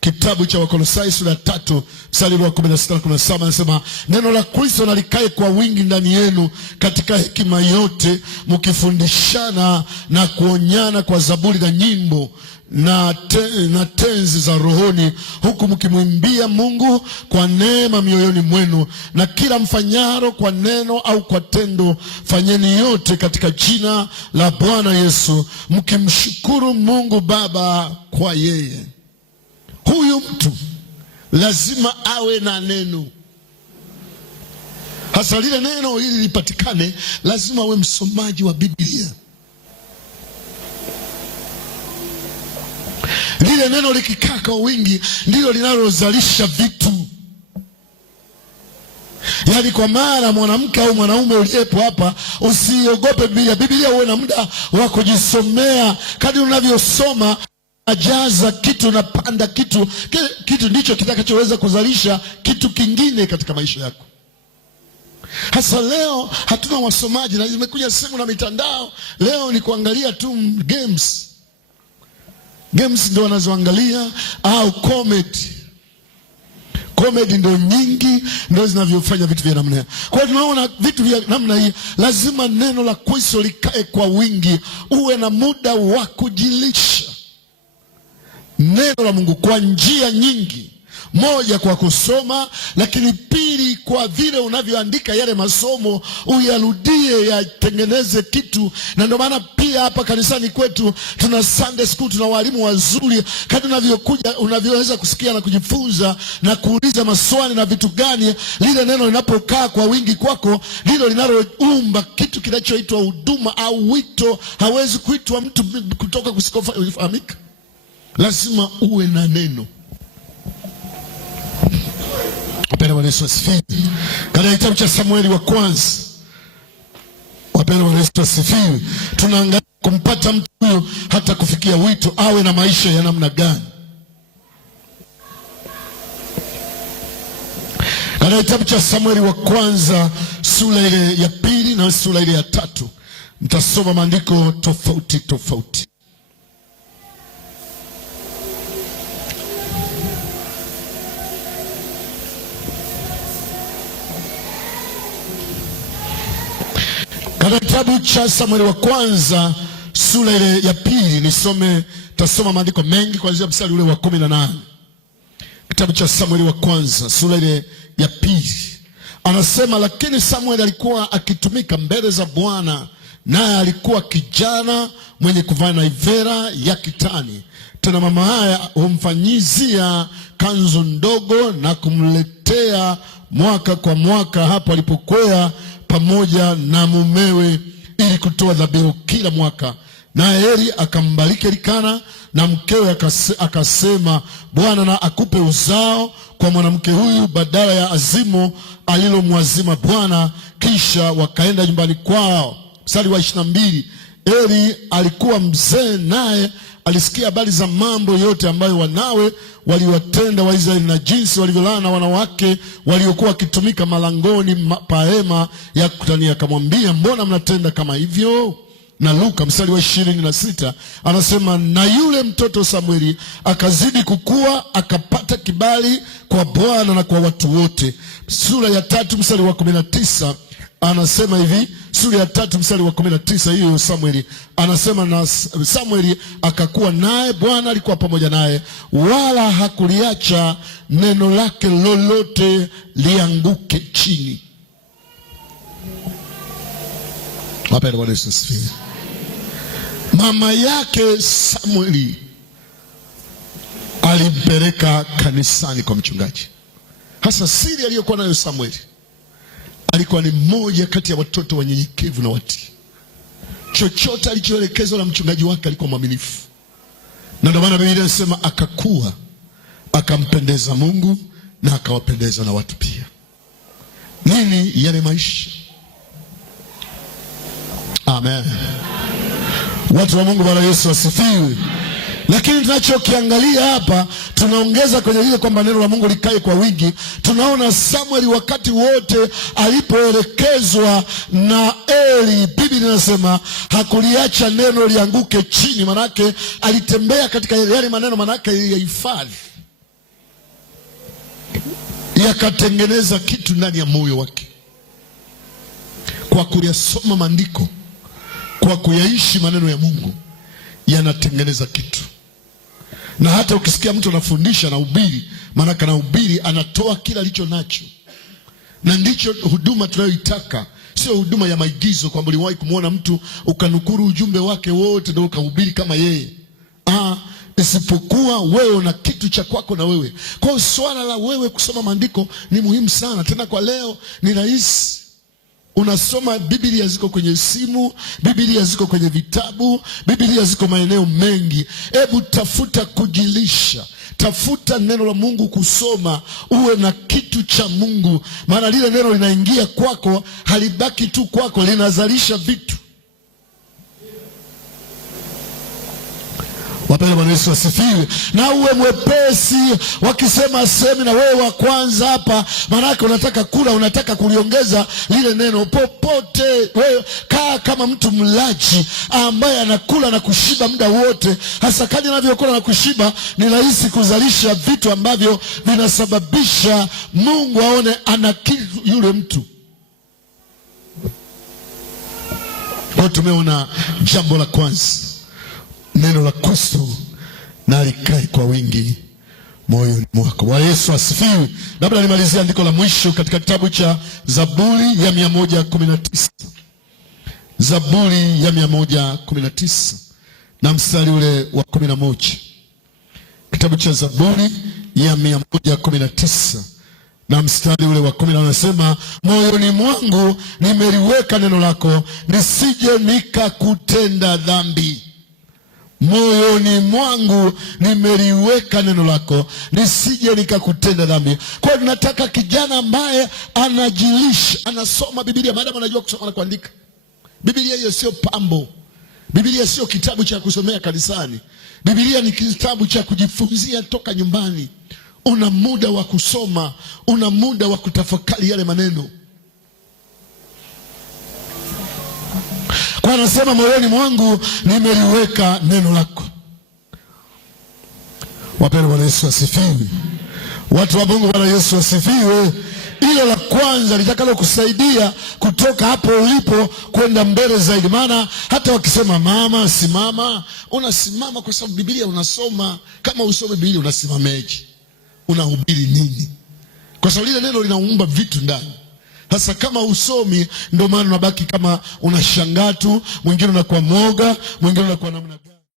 Kitabu cha Wakolosai sura ya 3 mstari wa 16 na 17 anasema, neno la Kristo na likae kwa wingi ndani yenu katika hekima yote, mkifundishana na kuonyana kwa zaburi na nyimbo na tenzi za rohoni, huku mkimwimbia Mungu kwa neema mioyoni mwenu, na kila mfanyaro kwa neno au kwa tendo, fanyeni yote katika jina la Bwana Yesu, mkimshukuru Mungu Baba kwa yeye. Huyu mtu lazima awe na neno. Hasa lile neno ili lipatikane, lazima awe msomaji wa Biblia. Lile neno likikaa kwa wingi ndilo linalozalisha vitu. Yaani kwa mara mwanamke au mwanaume uliyepo hapa, usiogope Biblia. Biblia uwe na muda wa kujisomea. Kadri unavyosoma ajaza kitu, unapanda kitu. Kitu ndicho kitakachoweza kuzalisha kitu kingine katika maisha yako. Hasa leo hatuna wasomaji na zimekuja simu na mitandao. Leo ni kuangalia tu games ndio wanazoangalia, au comedy ndio nyingi, ndio zinavyofanya vitu vya namna hiyo. Kwa hiyo tunaona vitu vya namna hii, lazima neno la Kristo likae kwa wingi, uwe na muda wa kujilisha neno la Mungu kwa njia nyingi. Moja, kwa kusoma, lakini pili, kwa vile unavyoandika yale masomo uyarudie, yatengeneze kitu. Na ndio maana pia hapa kanisani kwetu tuna Sunday school, tuna walimu wazuri. Kadri unavyokuja, unavyoweza kusikia na kujifunza na kuuliza maswali na vitu gani, lile neno linapokaa kwa wingi kwako, ndilo linaloumba kitu kinachoitwa huduma au wito. Hawezi kuitwa mtu kutoka kusikofahamika. Lazima uwe na neno. Wapendwa wa Yesu asifiwe. Katika kitabu cha Samueli wa kwanza, wapendwa wa Yesu asifiwe, tunaangalia kumpata mtu huyo hata kufikia wito, awe na maisha ya namna gani. Katika kitabu cha Samueli wa kwanza sura ile ya 2 na sura ile ya 3, mtasoma maandiko tofauti. Katika kitabu cha Samueli wa kwanza sura ile ya 2, tasoma maandiko mengi kuanzia mstari ule wa 18. Kitabu cha Samueli wa kwanza sura ile ya 2 anasema, lakini Samueli alikuwa akitumika mbele za Bwana, naye alikuwa kijana mwenye kuvaa naivera ya kitani. Tena mama haya humfanyizia kanzu ndogo na kumletea mwaka kwa mwaka hapo alipokwea pamoja na mumewe ili kutoa dhabihu kila mwaka. Naye Eli akambariki Elikana na mkewe, akasema, Bwana na akupe uzao kwa mwanamke huyu badala ya azimo alilomwazima Bwana. Kisha wakaenda nyumbani kwao. Mstari wa 22, Eli alikuwa mzee, naye alisikia habari za mambo yote ambayo wanawe waliwatenda Waisraeli na jinsi walivyolala na wanawake waliokuwa wakitumika malangoni pa hema ya kukutania. Akamwambia, mbona mnatenda kama hivyo? Na Luka mstari wa 26 anasema, na yule mtoto Samueli akazidi kukua, akapata kibali kwa Bwana na kwa watu wote. Sura ya 3 mstari wa 19 anasema hivi, sura ya 3 mstari wa 19, hiyo Samueli anasema, na Samueli akakuwa, naye Bwana alikuwa pamoja naye, wala hakuliacha neno lake lolote lianguke chini. Wapendwa wa Yesu asifiwe. Mama yake Samueli alimpeleka kanisani kwa mchungaji. Hasa siri aliyokuwa nayo Samueli, alikuwa ni mmoja kati ya watoto wanyenyekevu na watii. Chochote alichoelekezwa na mchungaji wake alikuwa mwaminifu. Na ndio maana Biblia inasema akakua, akampendeza Mungu na akawapendeza na watu pia. Nini yale maisha? Amen. Watu wa Mungu, Bwana Yesu asifiwe. Lakini tunachokiangalia hapa, tunaongeza kwenye lile kwamba neno la Mungu likae kwa wingi. Tunaona Samueli wakati wote alipoelekezwa na Eli, Biblia inasema hakuliacha neno lianguke chini. Manake alitembea katika yale maneno, manake yahifadhi. yakatengeneza kitu ndani ya moyo wake. Kwa kuyasoma maandiko, kwa kuyaishi maneno ya Mungu, yanatengeneza kitu. Na hata ukisikia mtu anafundisha na ubiri, maana kana ubiri anatoa kila alicho nacho. Na ndicho huduma tunayoitaka, sio huduma ya maigizo kwamba uliwahi kumuona mtu ukanukuru ujumbe wake wote ndio ukahubiri kama yeye. Isipokuwa wewe una kitu cha kwako na wewe. Kwa hiyo swala la wewe kusoma maandiko ni muhimu sana. Tena kwa leo ni rahisi. Unasoma Biblia, ziko kwenye simu, Biblia ziko kwenye vitabu, Biblia ziko maeneo mengi. Hebu tafuta kujilisha, tafuta neno la Mungu kusoma, uwe na kitu cha Mungu, maana lile neno linaingia kwako, halibaki tu kwako, linazalisha vitu. Wapenda Bwana Yesu asifiwe. Na uwe mwepesi wakisema semi na wewe wa kwanza hapa, maana unataka kula, unataka kuliongeza lile neno popote. Wewe kaa kama mtu mlaji ambaye anakula na kushiba muda wote. Hasa kadri anavyokula na kushiba, ni rahisi kuzalisha vitu ambavyo vinasababisha Mungu aone ana kitu yule mtu. Kwa tumeona jambo la kwanza, neno la Kristo na likae kwa wingi moyoni mwako. Bwana Yesu asifiwe. Labda nimalizie andiko la mwisho katika kitabu cha Zaburi ya 119. Zaburi ya 119 na mstari ule wa 11. Kitabu cha Zaburi ya 119 na mstari ule wa 10 anasema, moyoni mwangu nimeliweka neno lako, nisije nikakutenda dhambi. Moyoni mwangu nimeliweka neno lako, nisije nikakutenda dhambi. Kwa hiyo nataka kijana ambaye anajilisha, anasoma Biblia, maadamu anajua kusoma na kuandika. Biblia hiyo sio pambo. Biblia sio kitabu cha kusomea kanisani. Biblia ni kitabu cha kujifunzia toka nyumbani. Una muda wa kusoma, una muda wa kutafakari yale maneno. Kwa anasema moyoni mwangu nimeliweka neno lako. Wapendwa, Bwana Yesu asifiwe. Watu wa Mungu, Bwana Yesu asifiwe. Hilo la kwanza litakalo kusaidia kutoka hapo ulipo kwenda mbele zaidi. Maana hata wakisema mama simama, unasimama kwa sababu Biblia unasoma. Kama usome Biblia unasimameje? Unahubiri nini? Kwa sababu lile neno linaumba vitu ndani. Sasa kama usomi, ndio maana unabaki kama unashangaa tu, mwingine unakuwa mwoga, mwingine unakuwa namna